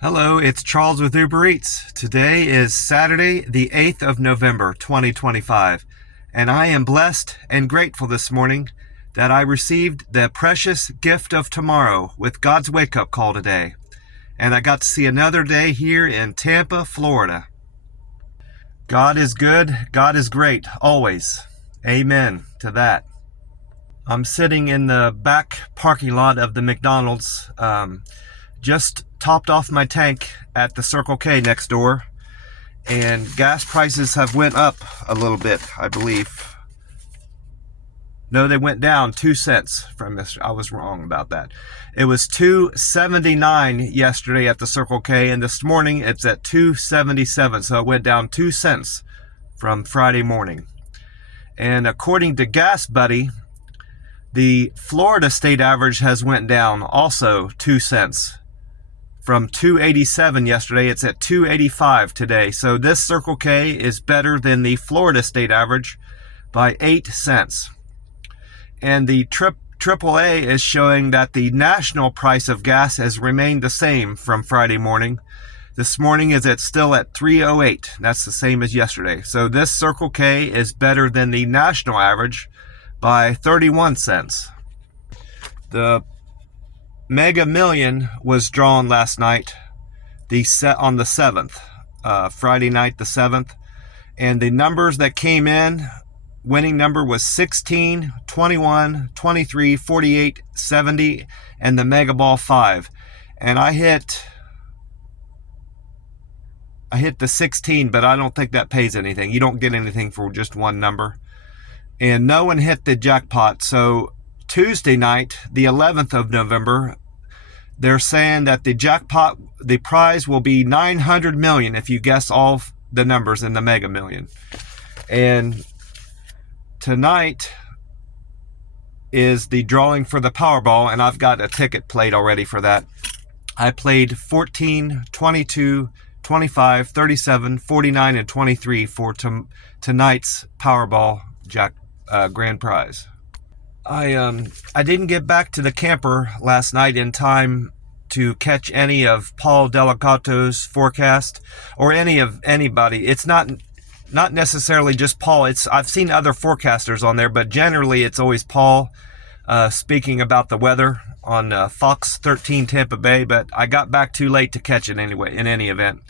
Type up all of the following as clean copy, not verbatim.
Hello, it's Charles with Uber Eats. Today is Saturday, the 8th of November, 2025, and I am blessed and grateful this morning that I received the precious gift of tomorrow with God's wake-up call today, and I got to see another day here in Tampa, Florida. God is good, God is great, always. Amen to that. I'm sitting in the back parking lot of the McDonald's, just topped off my tank at the Circle K next door, and gas prices have went up a little bit, I believe. No, they went down 2 cents from this. I was wrong about that. It was $2.79 yesterday at the Circle K, and this morning it's at $2.77, so it went down 2 cents from Friday morning. And according to Gas Buddy, the Florida state average has went down also 2 cents. From $2.87 yesterday, it's at $2.85 today. So this Circle K is better than the Florida state average by 8 cents. And the AAA is showing that the national price of gas has remained the same from Friday morning. This morning is still at $3.08. That's the same as yesterday. So this Circle K is better than the national average by 31 cents. The Mega Million was drawn last night, on the 7th, Friday night the 7th, and the numbers that came in, winning number was 16, 21, 23, 48, 70, and the Mega Ball 5. And I hit the 16, but I don't think that pays anything. You don't get anything for just one number. And no one hit the jackpot, so Tuesday night, the 11th of November, they're saying that the jackpot, the prize will be $900 million if you guess all the numbers in the Mega Million. And tonight is the drawing for the Powerball, and I've got a ticket played already for that. I played 14, 22, 25, 37, 49, and 23 for tonight's Powerball grand prize. I didn't get back to the camper last night in time to catch any of Paul Delicato's forecast or any of anybody. It's not necessarily just Paul. I've seen other forecasters on there, but generally it's always Paul speaking about the weather on Fox 13 Tampa Bay. But I got back too late to catch it anyway. In any event,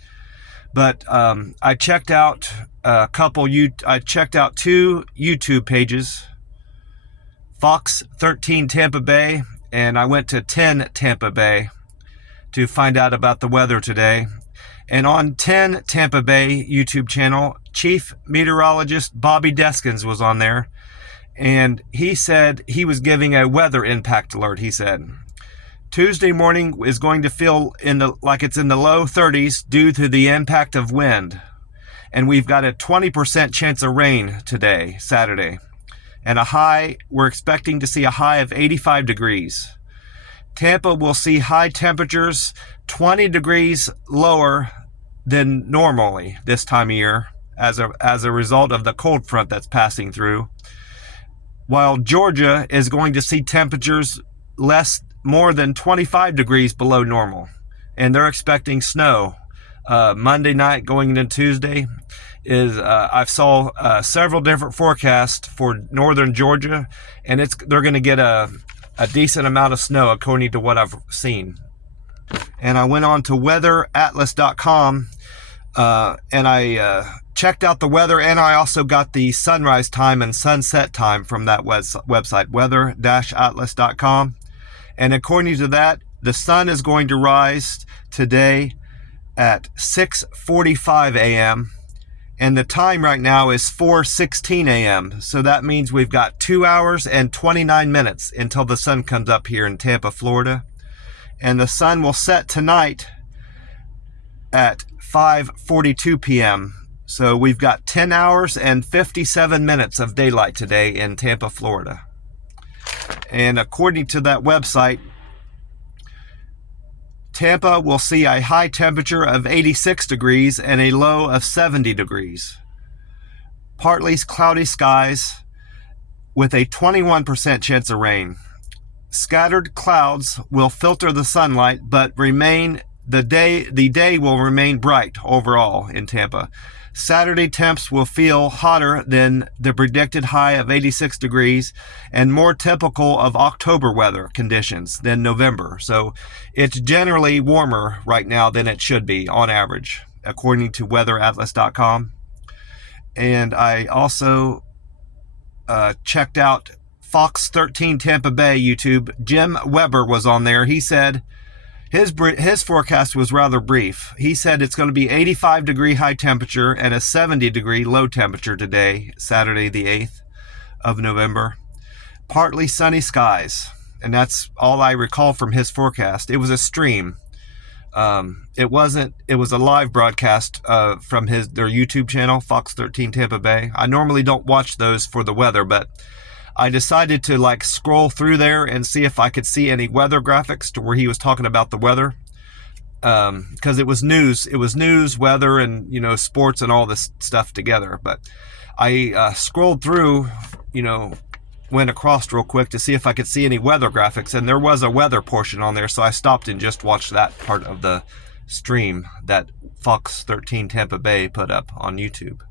but I checked out I checked out 2 YouTube pages. Fox 13 Tampa Bay, and I went to 10 Tampa Bay to find out about the weather today. And on 10 Tampa Bay YouTube channel, Chief Meteorologist Bobby Deskins was on there, and he said he was giving a weather impact alert. He said Tuesday morning is going to feel like it's in the low 30s due to the impact of wind, and we've got a 20% chance of rain today, Saturday. And we're expecting to see a high of 85 degrees. Tampa will see high temperatures 20 degrees lower than normally this time of year as a result of the cold front that's passing through. While Georgia is going to see temperatures more than 25 degrees below normal. And they're expecting snow. Monday night going into Tuesday I saw several different forecasts for northern Georgia, and they're going to get a decent amount of snow according to what I've seen. And I went on to weatheratlas.com and I checked out the weather, and I also got the sunrise time and sunset time from that website, weather-atlas.com. And according to that, the sun is going to rise today at 6:45 a.m. and the time right now is 4:16 a.m. So that means we've got 2 hours and 29 minutes until the sun comes up here in Tampa, Florida. And the sun will set tonight at 5:42 p.m. So we've got 10 hours and 57 minutes of daylight today in Tampa, Florida. And according to that website, Tampa will see a high temperature of 86 degrees and a low of 70 degrees. Partly cloudy skies with a 21% chance of rain. Scattered clouds will filter the sunlight but remain the day will remain bright overall in Tampa. Saturday temps will feel hotter than the predicted high of 86 degrees and more typical of October weather conditions than November. So it's generally warmer right now than it should be on average, according to weatheratlas.com. And I also checked out Fox 13 Tampa Bay YouTube. Jim Weber was on there. He said his forecast was rather brief. He said it's going to be 85 degree high temperature and a 70 degree low temperature today, Saturday the 8th of November. Partly sunny skies. And that's all I recall from his forecast. It was a stream. It was a live broadcast from their YouTube channel, Fox 13 Tampa Bay. I normally don't watch those for the weather, but I decided to scroll through there and see if I could see any weather graphics to where he was talking about the weather. Because it was news, weather, and sports and all this stuff together. But I scrolled through, went across real quick to see if I could see any weather graphics, and there was a weather portion on there, so I stopped and just watched that part of the stream that Fox 13 Tampa Bay put up on YouTube.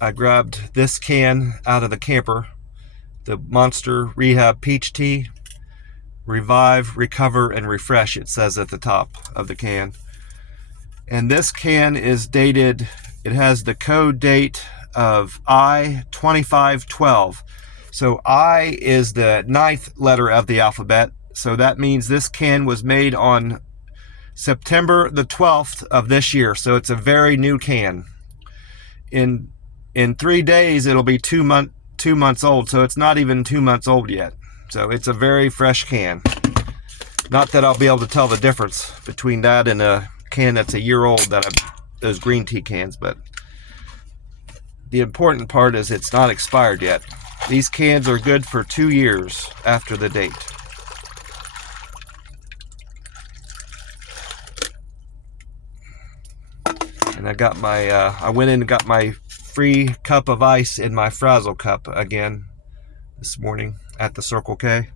I grabbed this can out of the camper, the Monster Rehab Peach Tea. Revive, recover, and refresh, it says at the top of the can. And this can is dated, it has the code date of I-2512. So I is the 9th letter of the alphabet. So that means this can was made on September the 12th of this year. So it's a very new can. In 3 days, it'll be 2 months old. So it's not even 2 months old yet. So it's a very fresh can. Not that I'll be able to tell the difference between that and a can that's a year old, those green tea cans, but the important part is it's not expired yet. These cans are good for 2 years after the date. And I went in and got my free cup of ice in my Frazzle cup again this morning at the Circle K.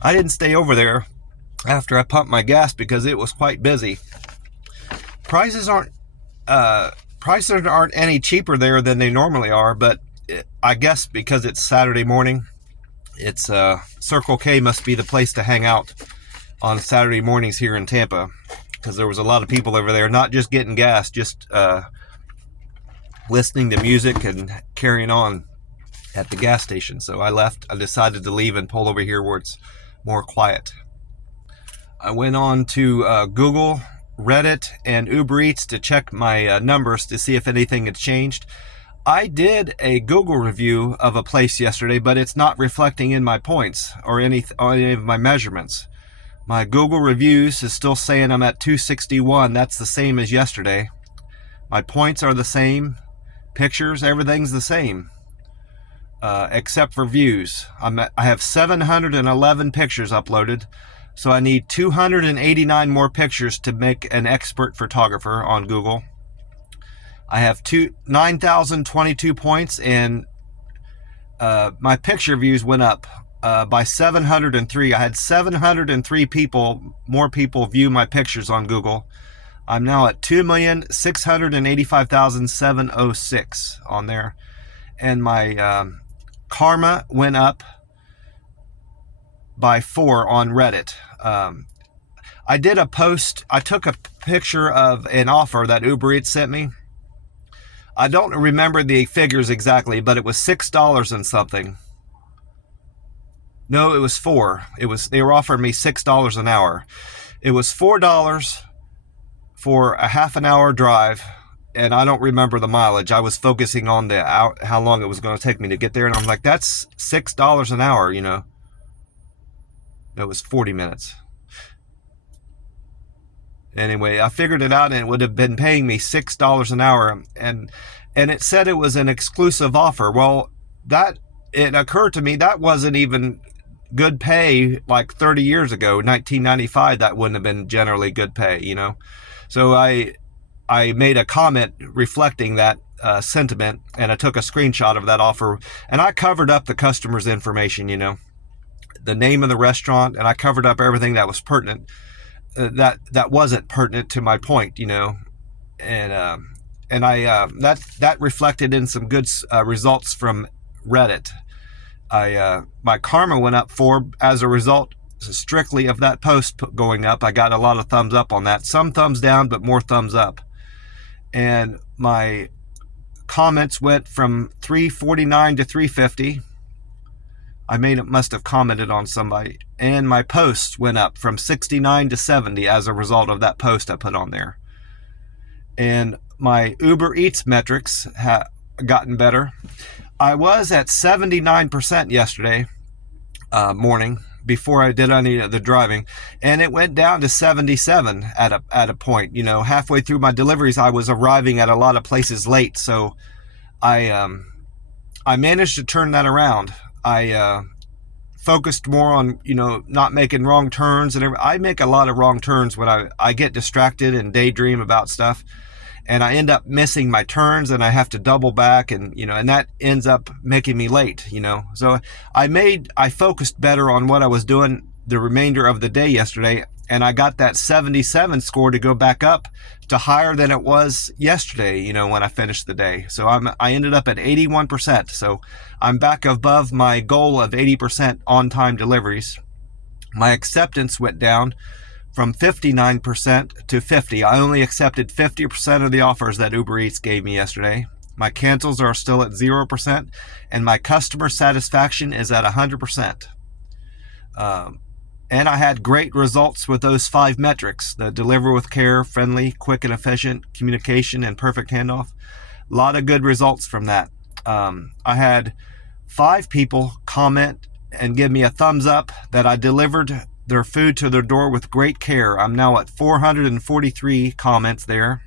I didn't stay over there after I pumped my gas because it was quite busy. Prices aren't any cheaper there than they normally are, but I guess because it's Saturday morning, it's Circle K must be the place to hang out on Saturday mornings here in Tampa, because there was a lot of people over there, not just getting gas, just listening to music and carrying on at the gas station. So I decided to leave and pull over here where it's more quiet. I went on to Google, Reddit, and Uber Eats to check my numbers to see if anything had changed. I did a Google review of a place yesterday, but it's not reflecting in my points or any of my measurements. My Google reviews is still saying I'm at 261. That's the same as yesterday. My points are the same. Pictures, everything's the same. Except for views. I have 711 pictures uploaded, so I need 289 more pictures to make an expert photographer on Google. I have 9,022 points, and my picture views went up by 703. I had 703 more people view my pictures on Google. I'm now at 2,685,706 on there, and my karma went up by 4 on Reddit. I did a post. I took a picture of an offer that Uber Eats sent me. I don't remember the figures exactly, but it was $6 and something. No, it was $4. They were offering me $6 an hour. It was $4 for a half an hour drive, and I don't remember the mileage. I was focusing on the hour, how long it was going to take me to get there, and I'm like, that's $6 an hour, No, it was 40 minutes. Anyway, I figured it out, and it would have been paying me $6 an hour, and it said it was an exclusive offer. Well, it occurred to me that wasn't even good pay like 30 years ago, 1995. That wouldn't have been generally good pay, So I made a comment reflecting that sentiment, and I took a screenshot of that offer, and I covered up the customer's information, the name of the restaurant, and I covered up everything that was pertinent, that wasn't pertinent to my point, and I that reflected in some good results from Reddit. My karma went up as a result strictly of that post going up. I got a lot of thumbs up on that, some thumbs down, but more thumbs up. And my comments went from 349 to 350. I must have commented on somebody, and my posts went up from 69 to 70 as a result of that post I put on there. And my Uber Eats metrics have gotten better. I was at 79% yesterday morning before I did any of the driving, and it went down to 77 at a point. Halfway through my deliveries, I was arriving at a lot of places late, so I managed to turn that around. I focused more on not making wrong turns, and I make a lot of wrong turns when I get distracted and daydream about stuff, and I end up missing my turns, and I have to double back, and and that ends up making me late. So I focused better on what I was doing the remainder of the day yesterday, and I got that 77 score to go back up to higher than it was yesterday, when I finished the day. So I ended up at 81%. So I'm back above my goal of 80% on-time deliveries. My acceptance went down from 59% to 50. I only accepted 50% of the offers that Uber Eats gave me yesterday. My cancels are still at 0%, and my customer satisfaction is at 100%. And I had great results with those 5 metrics: the deliver with care, friendly, quick and efficient, communication, and perfect handoff. A lot of good results from that. I had 5 people comment and give me a thumbs up that I delivered their food to their door with great care. I'm now at 443 comments there.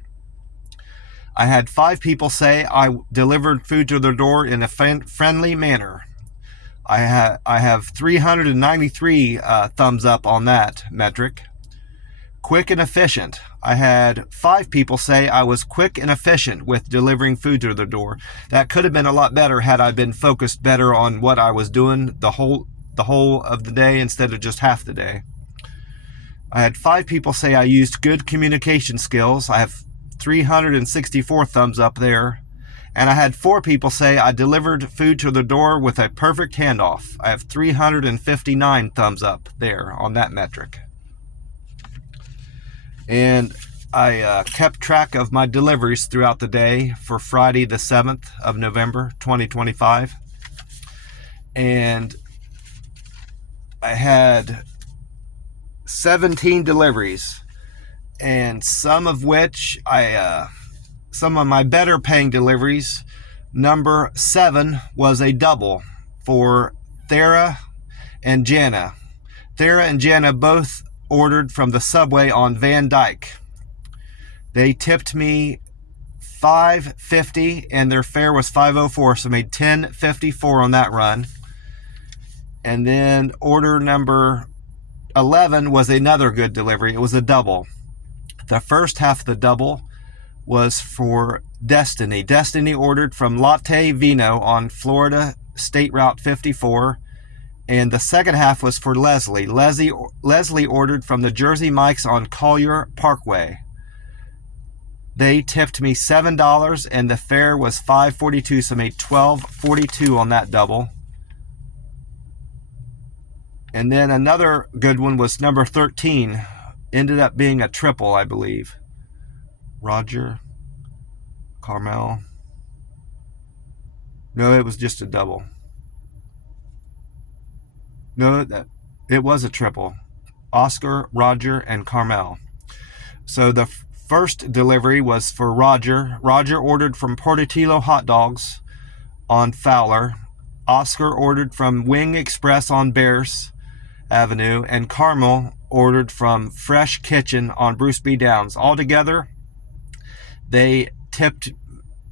I had 5 people say I delivered food to their door in a friendly manner. I have 393 thumbs up on that metric. Quick and efficient. I had 5 people say I was quick and efficient with delivering food to their door. That could have been a lot better had I been focused better on what I was doing the whole of the day instead of just half the day. I had 5 people say I used good communication skills. I have 364 thumbs up there. And I had 4 people say I delivered food to the door with a perfect handoff. I have 359 thumbs up there on that metric. And I kept track of my deliveries throughout the day for Friday the 7th of November, 2025. And I had 17 deliveries, and some of which some of my better paying deliveries, number 7 was a double for Thera and Jana. Thera and Jana both ordered from the Subway on Van Dyke. They tipped me $5.50 and their fare was $5.04, so I made $10.54 on that run. And then order number 11 was another good delivery. It was a double. The first half of the double was for Destiny. Destiny ordered from Latte Vino on Florida State Route 54. And the second half was for Leslie. Leslie ordered from the Jersey Mike's on Collier Parkway. They tipped me $7 and the fare was $5.42, so I made $12.42 on that double. And then another good one was number 13. Ended up being a triple, I believe. Roger, Carmel. No, it was just a double. No, it was a triple. Oscar, Roger, and Carmel. So the first delivery was for Roger. Roger ordered from Portillo Hot Dogs on Fowler. Oscar ordered from Wing Express on Bears Avenue. And Carmel ordered from Fresh Kitchen on Bruce B. Downs. Altogether, they tipped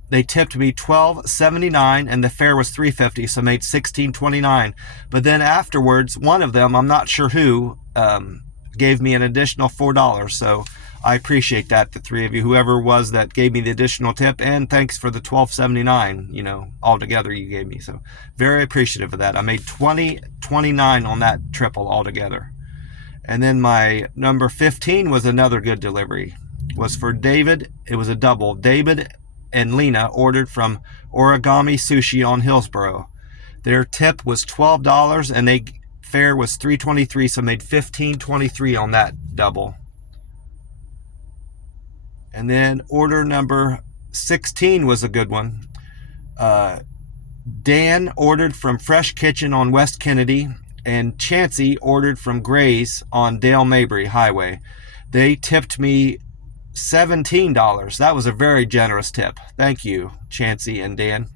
me $12.79 and the fare was $3.50, so I made $16.29. But then afterwards, one of them, I'm not sure who, gave me an additional $4. So I appreciate that, the three of you, whoever it was that gave me the additional tip, and thanks for the $12.79, altogether you gave me. So very appreciative of that. I made $20.29 on that triple altogether. And then my number 15 was another good delivery. Was for David. It was a double. David and Lena ordered from Origami Sushi on Hillsboro. Their tip was $12 and they fare was $3.23, so made $15.23 on that double. And then order number 16 was a good one. Dan ordered from Fresh Kitchen on West Kennedy, and Chancey ordered from Gray's on Dale Mabry Highway. They tipped me $17. That was a very generous tip. Thank you, Chancey and Dan.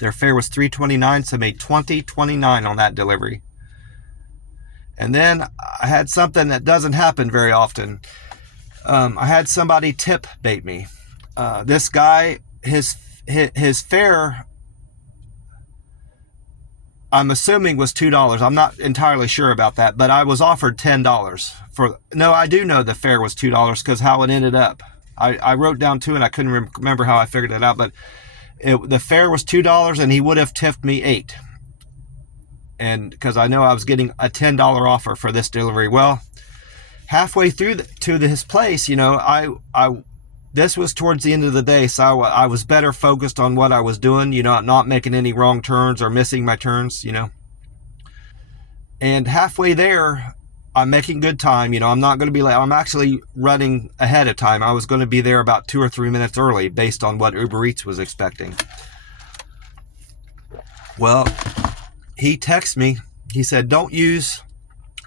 Their fare was $3.29, so made $20.29 on that delivery. And then I had something that doesn't happen very often. I had somebody tip bait me. This guy, his fare, I'm assuming was $2. I'm not entirely sure about that, but I was offered $10 for. No, I do know the fare was $2 because how it ended up. I wrote down $2 and I couldn't remember how I figured it out, but the fare was $2 and he would have tipped me $8. And because I know I was getting a $10 offer for this delivery. Well, halfway through to his place, this was towards the end of the day, so I was better focused on what I was doing, not making any wrong turns or missing my turns, And halfway there, I'm making good time. I'm not going to be late. I'm actually running ahead of time. I was going to be there about 2 or 3 minutes early based on what Uber Eats was expecting. Well, he texted me. He said, don't use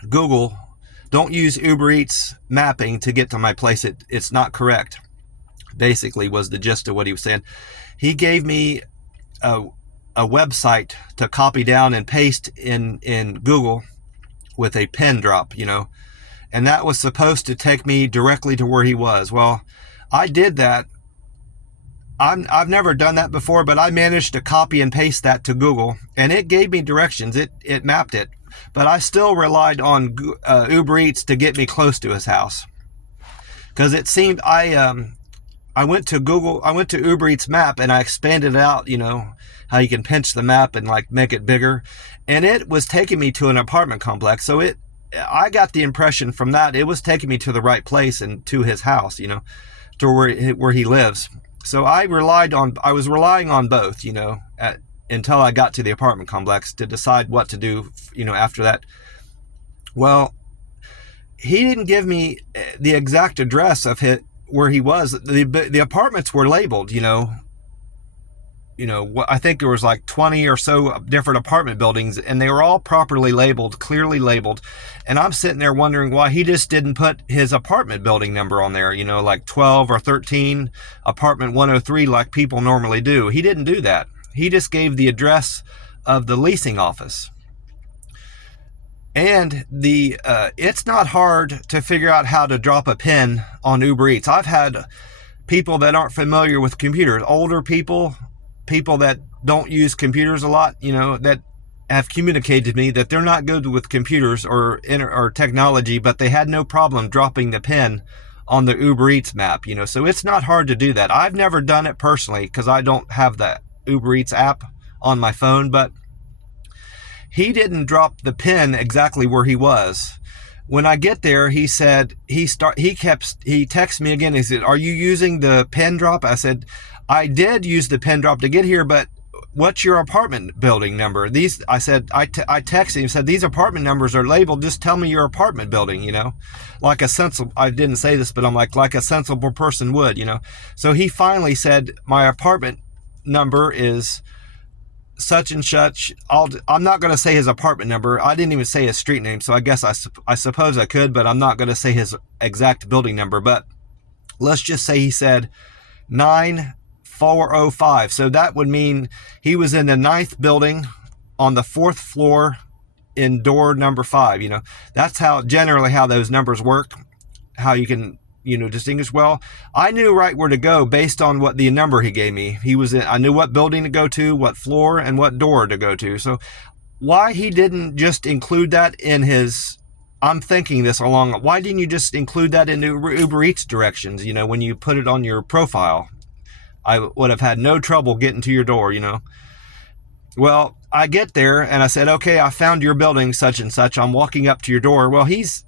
Google. Don't use Uber Eats mapping to get to my place. It's not correct. Basically was the gist of what he was saying. He gave me a website to copy down and paste in Google with a pen drop, and that was supposed to take me directly to where he was. Well, I did that. I've never done that before, but I managed to copy and paste that to Google, and it gave me directions. It mapped it, but I still relied on Uber Eats to get me close to his house, because it seemed I went to Uber Eats map and I expanded it out, how you can pinch the map and make it bigger. And it was taking me to an apartment complex. So I got the impression from that it was taking me to the right place and to his house, to where he lives. So I was relying on both, until I got to the apartment complex to decide what to do, after that. Well, he didn't give me the exact address of where he was. The apartments were labeled, I think there was 20 or so different apartment buildings, and they were all properly labeled, clearly labeled. And I'm sitting there wondering why he just didn't put his apartment building number on there, 12 or 13, apartment 103, like people normally do. He didn't do that. He just gave the address of the leasing office. And it's not hard to figure out how to drop a pin on Uber Eats. I've had people that aren't familiar with computers, older people that don't use computers a lot, that have communicated to me that they're not good with computers or technology, but they had no problem dropping the pin on the Uber Eats map, so it's not hard to do that. I've never done it personally because I don't have the Uber Eats app on my phone, but he didn't drop the pin exactly where he was. When I get there, he said, he texted me again. He said, are you using the pin drop? I said, I did use the pin drop to get here, but what's your apartment building number? I texted him and said, these apartment numbers are labeled. Just tell me your apartment building, like a sensible, I didn't say this, but I'm like a sensible person would, So he finally said, my apartment number is such and such. I'm not going to say his apartment number. I didn't even say his street name, so I guess I suppose I could, but I'm not going to say his exact building number. But let's just say he said 9405. So that would mean he was in the 9th building on the 4th floor in door number 5. That's generally how those numbers work, how you can distinguish. Well, I knew right where to go based on what the number he gave me. I knew what building to go to, what floor, and what door to go to. So why he didn't just include that in his I'm thinking this along, why didn't you just include that in Uber Eats directions, when you put it on your profile? I would have had no trouble getting to your door, Well, I get there and I said, okay, I found your building, such and such. I'm walking up to your door. Well, he's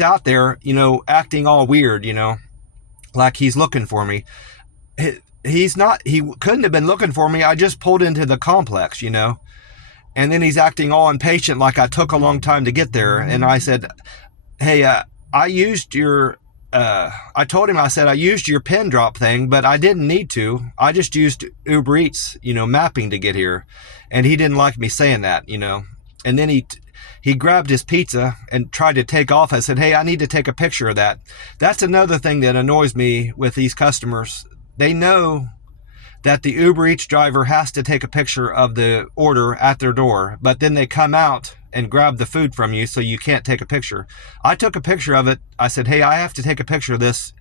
out there, acting all weird, like he's looking for me. He's not, he couldn't have been looking for me. I just pulled into the complex, and then he's acting all impatient, like I took a long time to get there. And I said, hey, I used your, I told him, I said, I used your pin drop thing, but I didn't need to. I just used Uber Eats, mapping to get here. And he didn't like me saying that, and then he grabbed his pizza and tried to take off. I said, hey, I need to take a picture of that. That's another thing that annoys me with these customers. They know that the Uber Eats driver has to take a picture of the order at their door, but then they come out and grab the food from you, so you can't take a picture. I took a picture of it. I said, hey, I have to take a picture of this.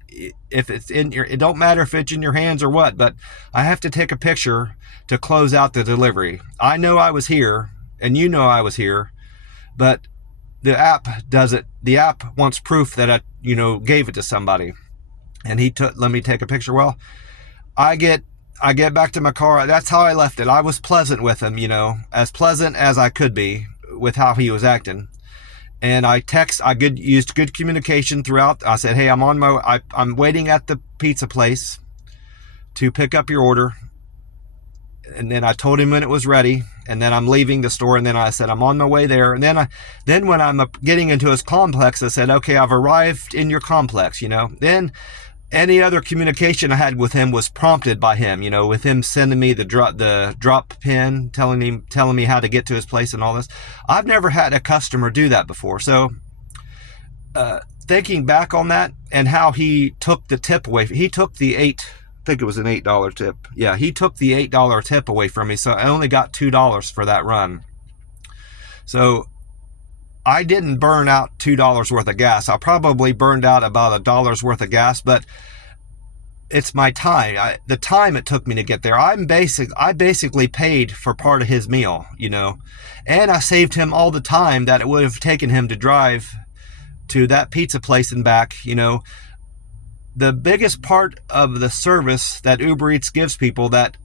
If it's in your, it don't matter if it's in your hands or what, but I have to take a picture to close out the delivery. I know I was here, and you know I was here, but the app does it. The app wants proof that I, gave it to somebody. And he let me take a picture. Well, I get back to my car. That's how I left it. I was pleasant with him, as pleasant as I could be with how he was acting. And I used good communication throughout. I said, hey, I'm waiting at the pizza place to pick up your order. And then I told him when it was ready, and then I'm leaving the store, and then I said, I'm on my way there. And then when I'm getting into his complex, I said, okay, I've arrived in your complex, Then any other communication I had with him was prompted by him, with him sending me the drop pin, telling me how to get to his place and all this. I've never had a customer do that before. So thinking back on that and how he took the tip away, he took the I think it was an $8 tip. Yeah, he took the $8 tip away from me. So I only got $2 for that run. So I didn't burn out $2 worth of gas. I probably burned out about $1 worth of gas, but it's my time. The time it took me to get there. I basically paid for part of his meal, and I saved him all the time that it would have taken him to drive to that pizza place and back, The biggest part of the service that Uber Eats gives people that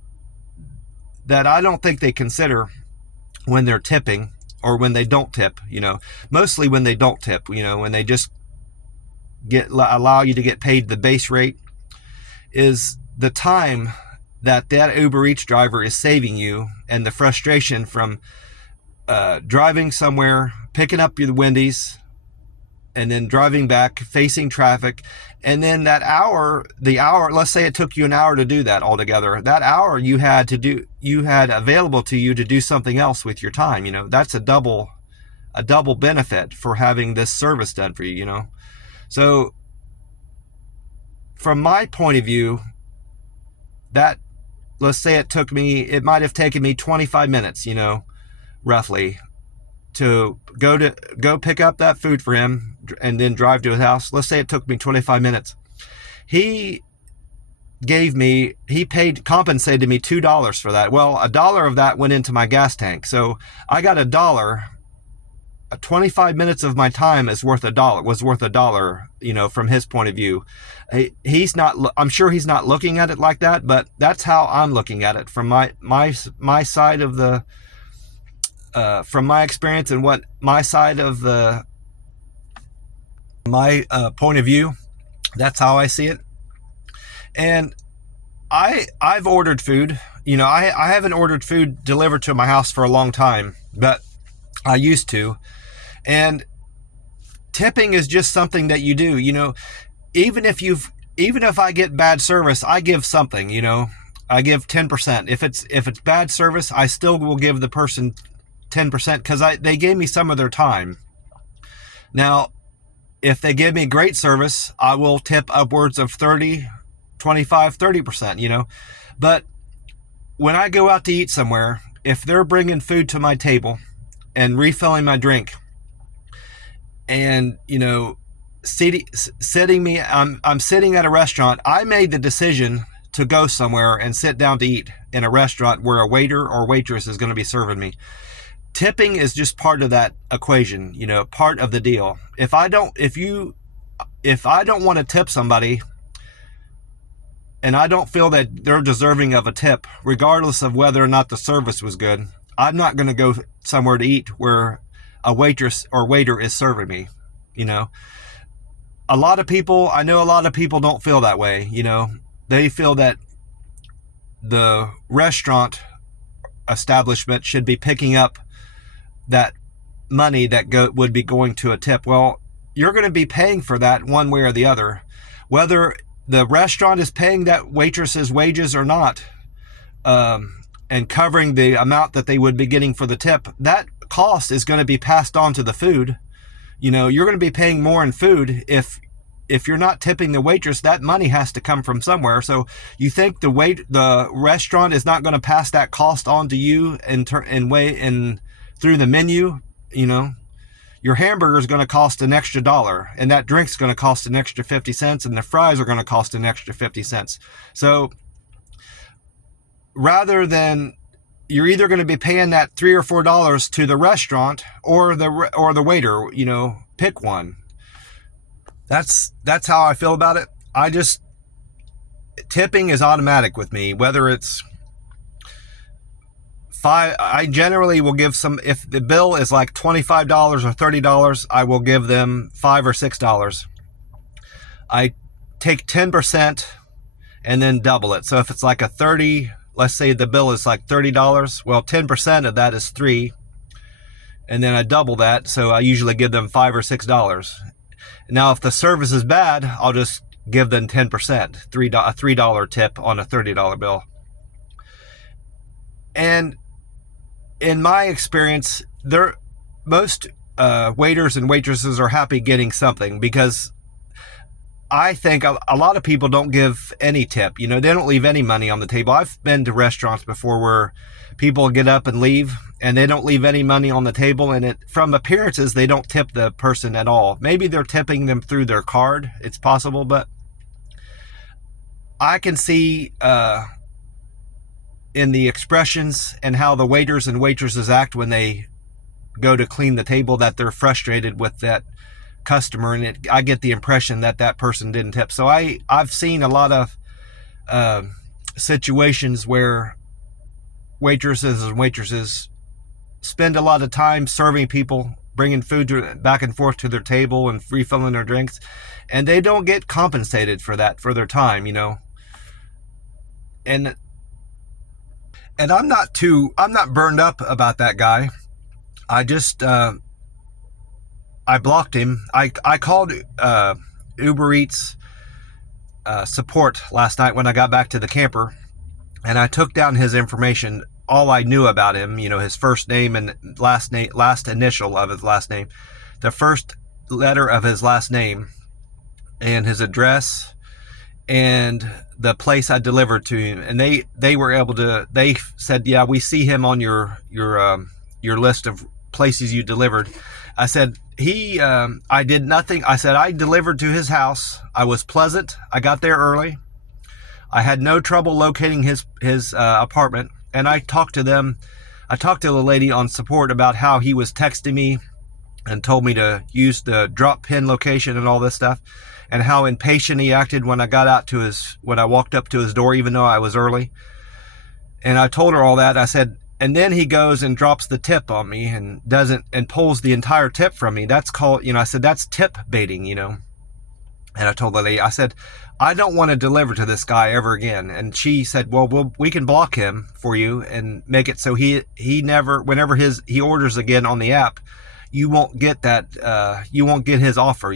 I don't think they consider when they're tipping, or when they don't tip, mostly when they don't tip, when they just allow you to get paid the base rate, is the time that Uber Eats driver is saving you, and the frustration from driving somewhere, picking up your Wendy's, and then driving back, facing traffic. And then the hour, let's say it took you an hour to do that altogether. That hour you had available to you to do something else with your time. That's a double benefit for having this service done for you, So from my point of view, that, let's say it might have taken me 25 minutes, roughly, to go pick up that food for him and then drive to his house. Let's say it took me 25 minutes. He compensated me $2 for that. Well, $1 of that went into my gas tank. So I got $1. 25 minutes of my time was worth $1, from his point of view. I'm sure he's not looking at it like that, but that's how I'm looking at it from my side of the, from my experience and what my side of my point of view. That's how I see it. And I've ordered food. I haven't ordered food delivered to my house for a long time, but I used to. And tipping is just something that you do. Even if I get bad service, I give something. I give 10%. If it's bad service, I still will give the person 10% because they gave me some of their time. Now, if they give me great service, I will tip upwards of 30, 25, 30%, But when I go out to eat somewhere, if they're bringing food to my table and refilling my drink and, sitting me, I'm sitting at a restaurant, I made the decision to go somewhere and sit down to eat in a restaurant where a waiter or waitress is going to be serving me. tipping is just part of that equation, part of the deal. If I don't want to tip somebody and I don't feel that they're deserving of a tip, regardless of whether or not the service was good, I'm not going to go somewhere to eat where a waitress or waiter is serving me. I know a lot of people don't feel that way. They feel that the restaurant establishment should be picking up that money that would be going to a tip. Well, you're going to be paying for that one way or the other, whether the restaurant is paying that waitress's wages or not, and covering the amount that they would be getting for the tip. That cost is going to be passed on to the food. You're going to be paying more in food if you're not tipping the waitress. That money has to come from somewhere. So you think the restaurant is not going to pass that cost on to you through the menu? Your hamburger is going to cost an extra $1, and that drink's going to cost an extra 50 cents, and the fries are going to cost an extra 50 cents. So rather than, you're either going to be paying that $3 or $4 to the restaurant or the waiter, pick one. That's how I feel about it. Tipping is automatic with me, whether it's I generally will give if the bill is like $25 or $30, I will give them $5 or $6. I take 10% and then double it. So if it's like let's say the bill is like $30, well, 10% of that is $3, and then I double that. So I usually give them $5 or $6. Now, if the service is bad, I'll just give them 10%, a $3 tip on a $30 bill. And in my experience, most waiters and waitresses are happy getting something, because I think a lot of people don't give any tip. They don't leave any money on the table. I've been to restaurants before where people get up and leave and they don't leave any money on the table, and from appearances, they don't tip the person at all. Maybe they're tipping them through their card. It's possible, but I can see in the expressions and how the waiters and waitresses act when they go to clean the table that they're frustrated with that customer, and I get the impression that person didn't tip. So I've seen a lot of situations where waitresses and waitresses spend a lot of time serving people, bringing food back and forth to their table and refilling their drinks, and they don't get compensated for that, for their time, and I'm not burned up about that guy. I just I blocked him. I called Uber Eats support last night when I got back to the camper, and I took down his information, all I knew about him, his first name and last initial of his last name, the first letter of his last name, and his address, and the place I delivered to him. And they were able to, they said, yeah, we see him on your list of places you delivered. I said, I did nothing. I said, I delivered to his house. I was pleasant. I got there early. I had no trouble locating his apartment. And I talked to the lady on support about how he was texting me and told me to use the drop pin location and all this stuff, and how impatient he acted when I walked up to his door, even though I was early. And I told her all that. I said, and then he goes and drops the tip on me and pulls the entire tip from me. That's called, I said, that's tip baiting, And I told the lady, I said, I don't want to deliver to this guy ever again. And she said, well, we can block him for you and make it so he never, whenever he orders again on the app, you won't get that, you won't get his offer,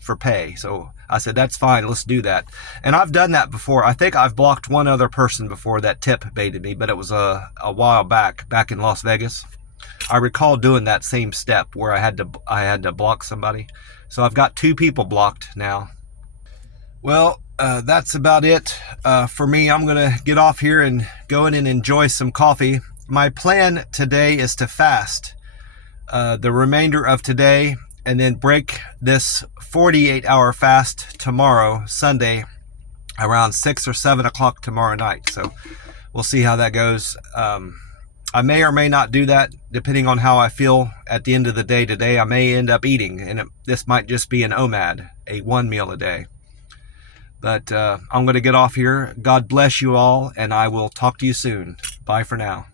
for pay. So I said, that's fine, let's do that. And I've done that before. I think I've blocked one other person before that tip baited me, but it was a while back in Las Vegas. I recall doing that same step where I had to block somebody. So I've got 2 people blocked now. Well, that's about it for me. I'm going to get off here and go in and enjoy some coffee. My plan today is to fast the remainder of today, and then break this 48-hour fast tomorrow, Sunday, around 6 or 7 o'clock tomorrow night. So we'll see how that goes. I may or may not do that depending on how I feel at the end of the day today. I may end up eating, and this might just be an OMAD, a 1 meal a day. But I'm going to get off here. God bless you all, and I will talk to you soon. Bye for now.